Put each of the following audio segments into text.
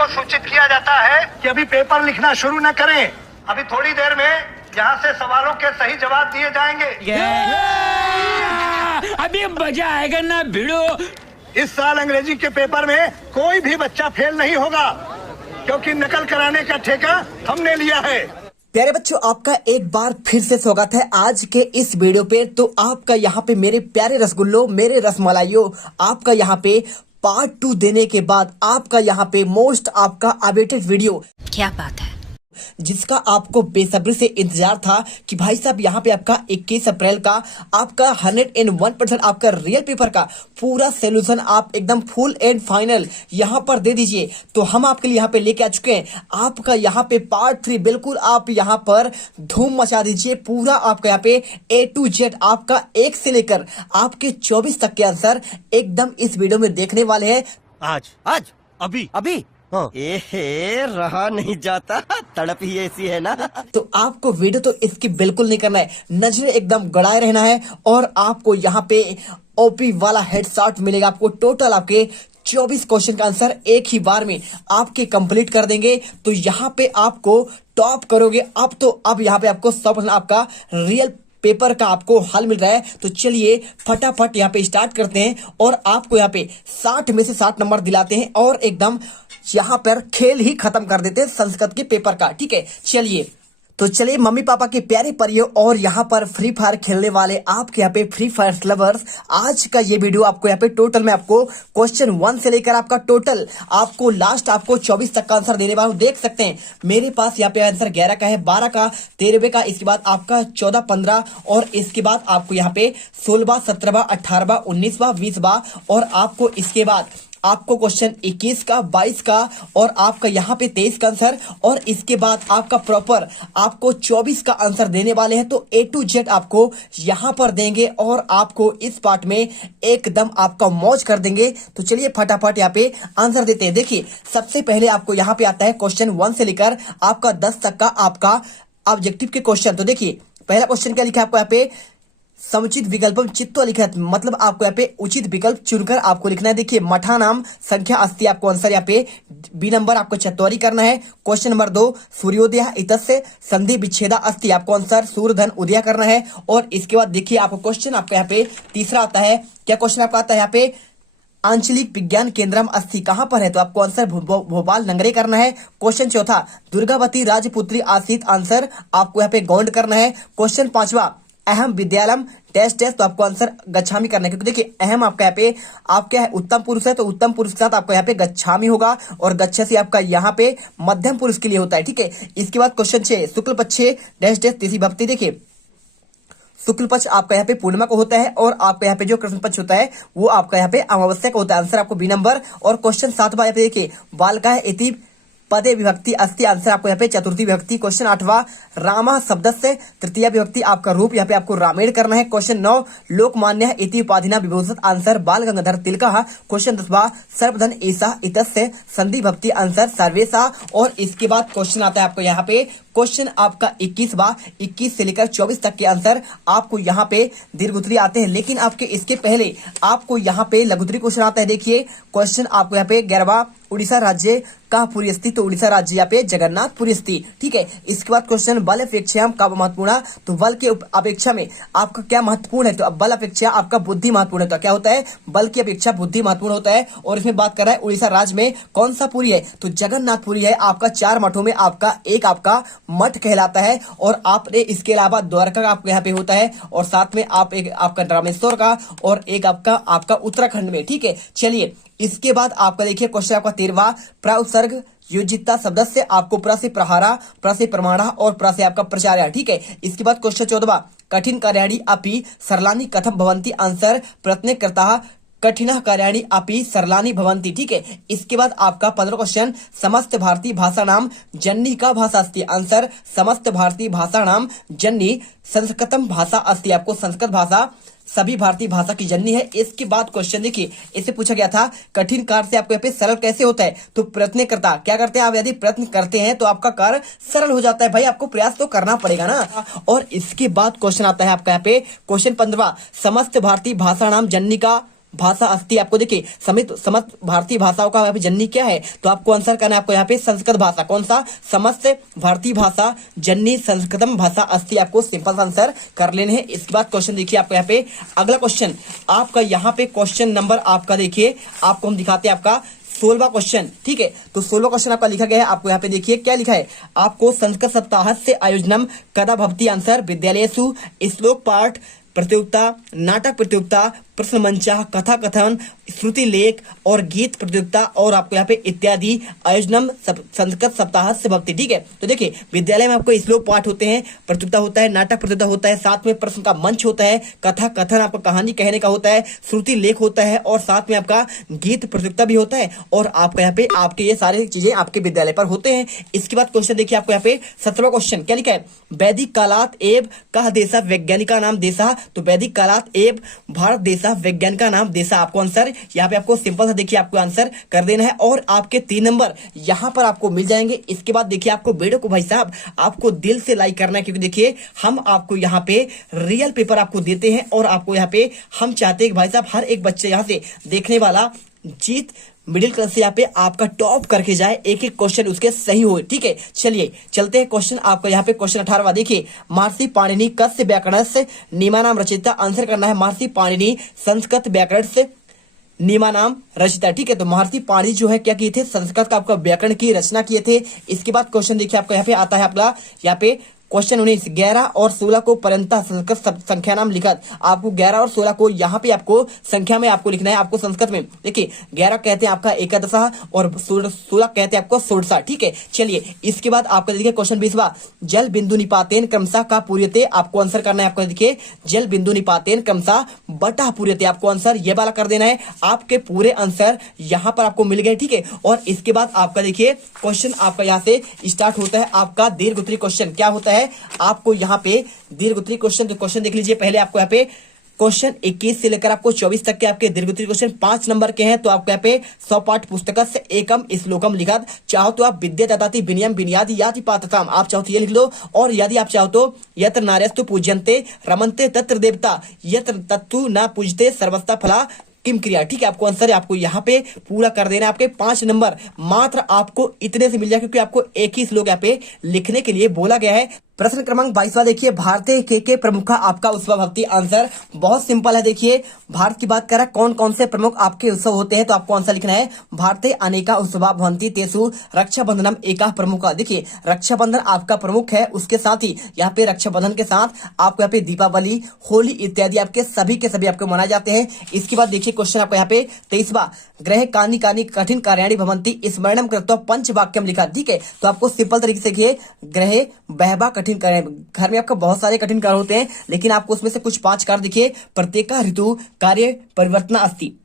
को सूचित किया जाता है कि अभी पेपर लिखना शुरू न करें। अभी थोड़ी देर में यहाँ से सवालों के सही जवाब दिए जाएंगे। अभी मजा आएगा ना भिड़ो। इस साल अंग्रेजी के पेपर में कोई भी बच्चा फेल नहीं होगा, क्योंकि नकल कराने का ठेका हमने लिया है। प्यारे बच्चों, आपका एक बार फिर से स्वागत है आज के इस वीडियो पे। तो आपका यहाँ पे मेरे प्यारे रसगुल्लो, मेरे रसमलाइयों, आपका यहाँ पे पार्ट 2 देने के बाद आपका यहाँ पे मोस्ट आपका अवेटेड वीडियो, क्या बात है, जिसका आपको बेसब्री से इंतजार था कि भाई साहब यहाँ पे आपका 21 अप्रैल का आपका 101% आपका रियल पेपर का पूरा सोल्यूशन आप एकदम फुल एंड फाइनल यहाँ पर दे दीजिए। तो हम आपके लिए यहाँ पे लेके आ चुके हैं आपका यहाँ पे पार्ट 3। बिल्कुल आप यहाँ पर धूम मचा दीजिए। पूरा आपका यहाँ पे A to Z आपका 1 से लेकर आपके 24 तक के आंसर एकदम इस वीडियो में देखने वाले हैं। आज अभी एहे रहा नहीं जाता, तड़प ही ऐसी है ना। तो आपको वीडियो तो इसकी बिल्कुल नहीं करना है, नजरें एकदम गड़ाए रहना है और आपको यहाँ पे ओपी वाला हेडशॉट मिलेगा। आपको टोटल आपके 24 क्वेश्चन का आंसर एक ही बार में आपके कंप्लीट कर देंगे। तो यहाँ पे आपको टॉप करोगे। अब यहाँ पे आपको 100% आपका रियल पेपर का आपको हल मिल रहा है। तो चलिए फटाफट यहाँ पे स्टार्ट करते हैं और आपको यहाँ पे 60 में से 60 नंबर दिलाते हैं और एकदम यहाँ पर खेल ही खत्म कर देते हैं संस्कृत के पेपर का। ठीक है, चलिए मम्मी पापा के प्यारे परियों और यहाँ पर फ्री फायर खेलने वाले आपके यहाँ पे फ्री फायर लवर्स, आज का ये वीडियो आपको यहाँ पे टोटल में आपको क्वेश्चन 1 से लेकर आपका टोटल आपको लास्ट आपको 24 तक का आंसर देने वाला हूँ। देख सकते हैं मेरे पास यहाँ पे आंसर 11 का है, 12 का, 13वें का, इसके बाद आपका 14, 15 और इसके बाद आपको यहाँ पे 16वां, 17वां, 18वां, 19वां, 20वां और आपको इसके बाद आपको क्वेश्चन 21 का, 22 का और आपका यहाँ पे 23 का आंसर और इसके बाद आपका प्रॉपर आपको 24 का आंसर देने वाले हैं। तो A to Z आपको यहाँ पर देंगे और आपको इस पार्ट में एकदम आपका मौज कर देंगे। तो चलिए फटाफट यहाँ पे आंसर देते हैं। देखिए सबसे पहले आपको यहाँ पे आता है क्वेश्चन 1 से लेकर आपका 10 तक का आपका ऑब्जेक्टिव के क्वेश्चन। तो देखिए पहला क्वेश्चन क्या लिखा है आपको यहाँ पे, समुचित विकल्पम चित्वा लिखा है, मतलब आपको यहाँ पे उचित विकल्प चुनकर आपको लिखना है। देखिए मठा नाम संख्या अस्ति आपको आंसर यहाँ पे बी नंबर आपको चतुरी करना है। क्वेश्चन नंबर 2, सूर्योदय इतस्य संधि विच्छेदा अस्ति आपको आंसर सूर्यधन उदय करना है। और इसके बाद देखिए आपको क्वेश्चन आपका यहाँ पे तीसरा आता है। क्या क्वेश्चन आपका आता है यहाँ पे, आंचलिक विज्ञान केंद्रम अस्थि कहां पर है, तो आपको आंसर भोपाल नगरे करना है। क्वेश्चन चौथा, दुर्गावती राजपुत्री आसित, आंसर आपको यहाँ पे गौंड करना है। क्वेश्चन 5वां, अहम विद्यालम टेस्ट टेस्ट, तो आपको आंसर गच्छामी करना है, क्योंकि देखिए अहम आपका यहाँ पे आपका उत्तम पुरुष है, तो उत्तम पुरुष के साथ आपको यहाँ पे गच्छामी होगा और गच्छ से आपका यहाँ पे मध्यम पुरुष के लिए होता है। ठीक है, इसके बाद क्वेश्चन 6, शुक्ल पक्षे टेस्ट टेस्ट तीसरी भक्ति। देखिए शुक्ल पक्ष आपका यहाँ पे पूर्णिमा को होता है और आपका यहाँ पे जो कृष्ण पक्ष होता है वो आपका यहाँ पे अमावस्या का होता है, आंसर आपको बी नंबर। और क्वेश्चन 7वां यहाँ पे देखिए बालका है इति पदे विभक्ति अस्ति, आंसर आपको यहाँ पे चतुर्थी विभक्ति। क्वेश्चन 8वां, रामा शब्द से तृतीय विभक्ति आपका रूप यहाँ पे आपको रामेण करना है। क्वेश्चन 9, लोकमान्य इति उपाधिना विभूषित, आंसर बाल गंगाधर तिलक। क्वेश्चन 10वां, सर्वधन ईसा इतस्य संधि भक्ति, आंसर सर्वेशा। और इसके बाद क्वेश्चन आता है आपको यहाँ पे क्वेश्चन आपका 21वां, 21 से लेकर 24 तक के आंसर आपको यहाँ पे दीर्घोत्तरी आते हैं, लेकिन आपके इसके पहले आपको यहाँ पे लघुत्तरी क्वेश्चन आता है। देखिए क्वेश्चन आपको यहाँ पे 11वां, उड़ीसा राज्य कहाँ पूरी स्थित, तो उड़ीसा राज्य यहाँ पे जगन्नाथपुरी स्थित। ठीक है, इसके बाद क्वेश्चन बल अपेक्षा कब महत्वपूर्ण, तो बल के अपेक्षा में आपका क्या महत्वपूर्ण है, तो अब बल अपेक्षा आपका बुद्धि महत्वपूर्ण है। तो क्या होता है, बल की अपेक्षा बुद्धि महत्वपूर्ण होता है। और इसमें बात कर रहा है उड़ीसा राज्य में कौन सा पुरी है, तो जगन्नाथपुरी है। आपका 4 मठों में आपका एक आपका मठ कहलाता है और आपने इसके अलावा द्वारका का आपको यहाँ पे होता है और साथ में आप एक आपका रामेश्वर का और एक आपका उत्तराखंड में। ठीक है, चलिए इसके बाद आपका देखिए क्वेश्चन आपका 13वां, प्राउत्सर्ग योजिता शब्द से आपको प्र से प्रहारा, प्र से प्रमाणा और प्र से आपका प्रचार्य। ठीक है, इसके बाद क्वेश्चन 14वां, कठिन कार्याणि अपि सरलानि कथम भवन्ति, आंसर प्रयत्नकर्ता कठिन कार्याणि अपि सरलानि भवन्ति। ठीक है, इसके बाद आपका 15 क्वेश्चन, समस्त भारतीय भाषा नाम जन्नी का भाषा अस्ति, आंसर समस्त भारतीय भाषा नाम जन्नी संस्कृतम भाषा अस्ति, आपको संस्कृत भाषा सभी भारतीय भाषा की जननी है। इसके बाद क्वेश्चन देखिए, इससे पूछा गया था कठिन कार्य से आपको यहाँ पे सरल कैसे होता है, तो प्रयत्न करता क्या करते हैं आप, यदि प्रयत्न करते हैं तो आपका कार्य सरल हो जाता है। भाई आपको प्रयास तो करना पड़ेगा ना। और इसके बाद क्वेश्चन आता है आपका यहाँ पे क्वेश्चन 15वां, समस्त भारतीय भाषा नाम जननी का भाषा अस्ति, आपको देखिए समस्त भारतीय भाषाओं का यहाँ पे जननी क्या है, तो आपको आंसर करना है आपको यहाँ पे संस्कृत भाषा। कौन सा? समस्त भारतीय भाषा जननी संस्कृतम भाषा अस्ति, आपको सिंपल आंसर कर लेने हैं। इसके बाद क्वेश्चन देखिए आपको यहाँ पे अगला क्वेश्चन आपका यहाँ पे क्वेश्चन नंबर आपका देखिए आपको हम दिखाते हैं आपका 16वां क्वेश्चन, ठीक है। तो 16वां क्वेश्चन आपका लिखा गया है, आपको यहाँ पे देखिए क्या लिखा है, आपको संस्कृत सप्ताहस्य आयोजनम कदा भवति, आंसर विद्यालयेषु श्लोक पाठ प्रतियोगिता, नाटक प्रतियोगिता, प्रश्न मंचा, कथा कथन, श्रुति लेख और गीत प्रतियोगिता और आपको यहाँ पे इत्यादि आयोजनम संस्कृत सप्ताह से भवति, ठीक है। तो देखिए विद्यालय में आपको श्लोक पाठ होते हैं, प्रतियोगिता होता है, नाटक प्रतियोगिता होता है, साथ में प्रश्न का मंच होता है, कथा कथन आपका कहानी कहने का होता है, श्रुति लेख होता है और साथ में आपका गीत प्रतियोगिता भी होता है और आपका यहाँ पे आपके ये सारी चीजें आपके विद्यालय पर होते हैं। इसके बाद क्वेश्चन देखिए आपको यहाँ पे 17वां क्वेश्चन क्या लिखा है, वैदिक कालात एव कह देशा वैज्ञानिका नाम देशा, तो वैदिक कालात एव भारत देशा वैज्ञानिका नाम देशा, आपको आंसर यहाँ पे आपको सिंपल सा देखिए आपको आंसर कर देना है और आपके 3 नंबर यहाँ पर आपको मिल जाएंगे। इसके बाद देखिए आपको वीडियो को भाई साहब आपको दिल से लाइक करना है, क्योंकि देखिए हम आपको यहाँ पे रियल पेपर आपको देते हैं और आपको यहाँ पे हम चाहते हैं कि भाई साहब हर एक बच्चे यहाँ से देखने वाला जीत मिडिल क्लास से यहाँ पे आपका टॉप करके जाए, एक एक क्वेश्चन उसके सही हो, ठीक है। चलिए चलते हैं क्वेश्चन आपका यहाँ पे क्वेश्चन 18वां देखिए, महर्षि पाणिनि कस्य व्याकरण से नियमानाम रचयिता, आंसर करना है महर्षि पाणिनि संस्कृत व्याकरण से नियमानाम रचयिता, ठीक है। तो महर्षि पाणिनि जो है क्या किए थे, संस्कृत का आपका व्याकरण की रचना किए थे। इसके बाद क्वेश्चन देखिए आपका यहाँ पे आता है आपका यहाँ पे क्वेश्चन 19, 11 और 16 को परंता संस्कृत संख्या नाम लिखत, आपको 11 और 16 को यहाँ पे आपको संख्या में आपको लिखना है आपको संस्कृत में। देखिए 11 कहते हैं आपका एकादशा और 16 कहते हैं आपको षोडशा, ठीक है। चलिए इसके बाद आपका देखिए क्वेश्चन 20वां, जल बिंदु निपातेन क्रमशः का पूर्यते, आपको आंसर करना है आपको देखिए जल बिंदु निपातेन क्रमशः बटा पूर्यते, आपको आंसर ये वाला कर देना है। आपके पूरे आंसर यहाँ पर आपको मिल गए, ठीक है। और इसके बाद आपका देखिए क्वेश्चन आपका यहाँ से स्टार्ट होता है आपका दीर्घ उत्तरीय क्वेश्चन, क्या होता है आपको यहाँ पे दीर्घ उत्तरीय क्वेश्चन, तो क्वेश्चन देख लीजिए पहले आपको यहाँ पे क्वेश्चन 21 से लेकर आपको 24 तक के आपके दीर्घ उत्तरीय क्वेश्चन 5 नंबर के हैं। तो आपको यहाँ पे 100 पाठ पुस्तक से एकम श्लोकम लिखा, चाहो तो आप विद्या ददाति विनयम विनयादि याति पात्रताम, आप चाहो तो ये लिख लो, और यदि आप चाहो तो यत्र नार्यस्तु पूज्यन्ते रमन्ते तत्र देवता यत्र तत्तु न पूजते सर्वस्ता फला किम क्रिया, ठीक है। आपको आंसर आपको यहाँ पे पूरा कर देना है, आपके 5 नंबर मात्र आपको इतने से मिल जाए, क्योंकि आपको एक ही श्लोक यहाँ पे लिखने के लिए बोला गया है। प्रश्न क्रमांक 22वां देखिए, भारतीय के प्रमुख आपका उत्सव भवति, आंसर बहुत सिंपल है। देखिए भारत की बात कर रहा है कौन कौन से प्रमुख आपके उत्सव होते हैं, तो आपको आंसर लिखना है भारतीय अनेका उत्सवा भवन्ति तेसु रक्षाबंधनम एका प्रमुख। देखिए रक्षाबंधन आपका प्रमुख है, उसके साथ ही यहाँ पे रक्षाबंधन के साथ आपको यहाँ पे दीपावली, होली इत्यादि आपके सभी के सभी आपको मनाए जाते हैं। इसके बाद देखिए क्वेश्चन आपको यहाँ पे 23वां, ग्रह कानी कानी कठिन कार्याणि भवन्ति स्मरणम कृत्वा पंच वाक्यम लिखा, ठीक है। तो आपको सिंपल तरीके से देखिए ग्रह बहबा कठिन कार्य, घर में आपका बहुत सारे कठिन कार्य होते हैं, लेकिन आपको उसमें से कुछ 5 कार्य देखिए, प्रत्येक ऋतु कार्य परिवर्तन अस्ति,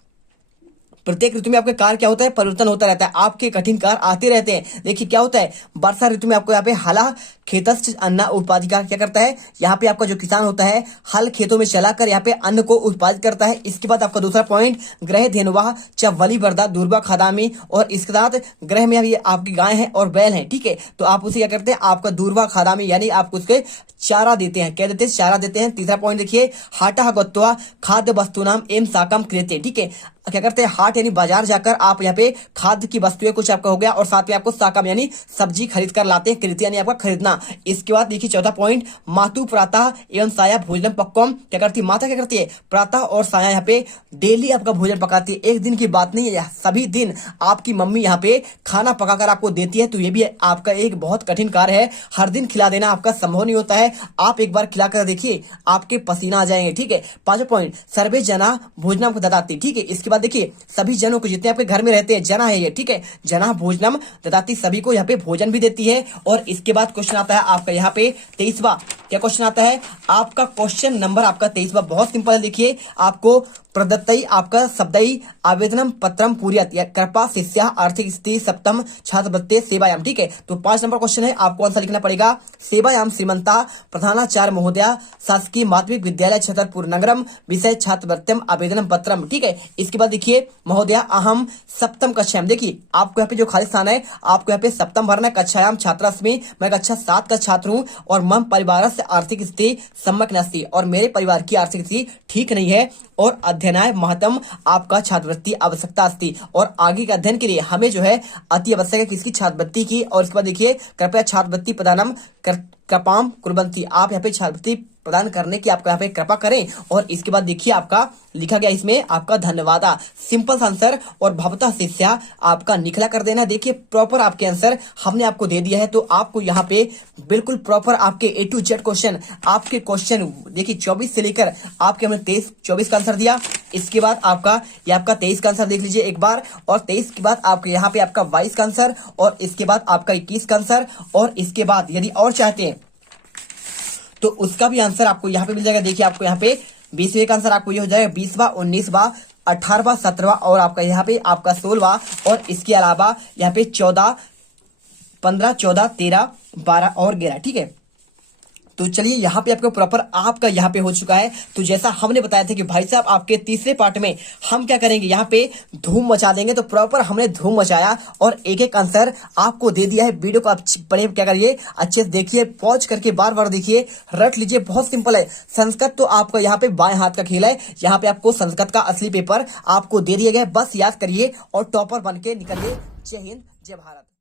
प्रत्येक ऋतु में आपके कार्य क्या होता है, परिवर्तन होता रहता है, आपके कठिन कार्य आते रहते हैं। देखिए क्या होता है, वर्षा ऋतु में आपको यहाँ पे हला खेतस्य अन्न उत्पादिका क्या करता है, यहाँ पे आपका जो किसान होता है हल खेतों में चलाकर यहाँ पे अन्न को उत्पादित करता है। इसके बाद आपका दूसरा पॉइंट, ग्रह धेनुवाह च वली वर्दा दुर्वा खादामी, और इसके साथ ग्रह में अभी आपकी गाय है और बैल है, ठीक है। तो आप उसे क्या करते हैं, आपका दुर्वा खादामी यानी आप उसके चारा देते हैं, क्या देते हैं, चारा देते हैं। तीसरा पॉइंट देखिए, हाटा गत्वा खाद्य वस्तु नाम एम साकम क्रियते, ठीक है। क्या करते हैं, हाट यानी बाजार जाकर आप यहाँ पे खाद्य की वस्तुएं कुछ आपका हो गया, और साथ में आपको साकम यानी सब्जी खरीद कर लाते हैं, कृत्य यानी आपका खरीदना। इसके बाद देखिए चौथा पॉइंट, मातु प्रातः एवं साया भोजन पक्वम, क्या करती है, माता क्या करती है, प्रातः और साया यहाँ पे डेली आपका भोजन पकाती है, एक दिन की बात नहीं है, सभी दिन आपकी मम्मी यहाँ पे खाना पकाकर आपको देती है। तो ये भी आपका एक बहुत कठिन कार्य है, हर दिन खिला देना आपका संभव नहीं होता है, आप एक बार खिलाकर देखिए आपके पसीना आ जाएंगे, ठीक है। 5वां पॉइंट, सर्वे जना भोजनम को ददाती, ठीक है। इसके बाद देखिए सभी जनों को जितने आपके घर में रहते हैं, जना है ये, ठीक है, जना भोजनम ददाती, सभी को यहाँ पे भोजन भी देती है। और इसके बाद क्वेश्चन आता है आपका यहाँ पे 23वां, क्या क्वेश्चन आता है आपका, क्वेश्चन नंबर आपका 23वां बहुत सिंपल है। देखिए आपको प्रदत्तई आपका शब्दई आवेदनम पत्रम पूर्यत या कृपा शिष्या आर्थिक स्थिति सप्तम छात्रवृत्ति सेवायाम, ठीक है। तो 5 नंबर क्वेश्चन है, आपको आंसर लिखना पड़ेगा सेवायाम श्रीमंता प्रधानाचार्य महोदया शासकीय माध्यमिक विद्यालय छतरपुर नगरम विषय छात्रवृत्तिम आवेदनम पत्रम, ठीक है। इसके बाद देखिए महोदया अहम सप्तम कक्षायाम, देखिए आपको यहाँ पे जो खाली स्थान है आपको यहाँ पे सप्तम भरना है, कक्षायाम छात्रास्मि, मैं कक्षा 7 का छात्र हूँ, और मम परिवार से आर्थिक स्थिति सम्यक नास्ति, और मेरे परिवार की आर्थिक स्थिति ठीक नहीं है, और अध्ययनाय महत्तम आपका छात्रवृत्ति आवश्यकता अस्ति। और आगे के अध्ययन के लिए हमें जो है अति आवश्यक है किसकी, छात्रवृत्ति की। और इसके बाद देखिए कृपया छात्रवृत्ति प्रदानम कृपाम कुर्वन्ति, आप यहाँ पे छात्रवृत्ति प्रदान करने की आपको यहाँ पे कृपा करें। और इसके बाद देखिए आपका लिखा गया इसमें आपका धन्यवाद, सिंपल आंसर और भवतः शिष्या आपका निखला कर देना। देखिए प्रॉपर आपके आंसर हमने आपको दे दिया है, तो आपको यहाँ पे बिल्कुल प्रॉपर आपके A to Z क्वेश्चन, आपके क्वेश्चन देखिए 24 से लेकर आपके हमने 24 का आंसर दिया। इसके बाद आपका ये आपका 23 का आंसर देख लीजिए एक बार, और 23 के बाद आपके यहाँ पे आपका 22 का आंसर, और इसके बाद आपका 21 का आंसर, और इसके बाद यदि और चाहते हैं तो उसका भी आंसर आपको यहाँ पे मिल जाएगा। देखिए आपको यहाँ पे 20वें का आंसर आपको ये हो जाएगा 20वां, 19वां, 18वां, 17वां, और आपका यहाँ पे आपका 16वां, और इसके अलावा यहाँ पे 14, 15, 14, 13, 12 और 11। ठीक है, तो चलिए यहाँ पे आपको प्रॉपर आपका यहाँ पे हो चुका है। तो जैसा हमने बताया था कि भाई साहब आपके तीसरे पार्ट में हम क्या करेंगे, यहाँ पे धूम मचा देंगे। तो प्रॉपर हमने धूम मचाया और एक एक आंसर आपको दे दिया है। वीडियो को आप पढ़े क्या करिए, अच्छे से देखिए, पॉज करके बार बार देखिए, रट लीजिए। बहुत सिंपल है, संस्कृत तो आपका यहाँ पे बाएं हाथ का खेल है। यहाँ पे आपको संस्कृत का असली पेपर आपको दे दिया गया है, बस याद करिए और टॉपर बन के निकलिए। जय हिंद, जय भारत।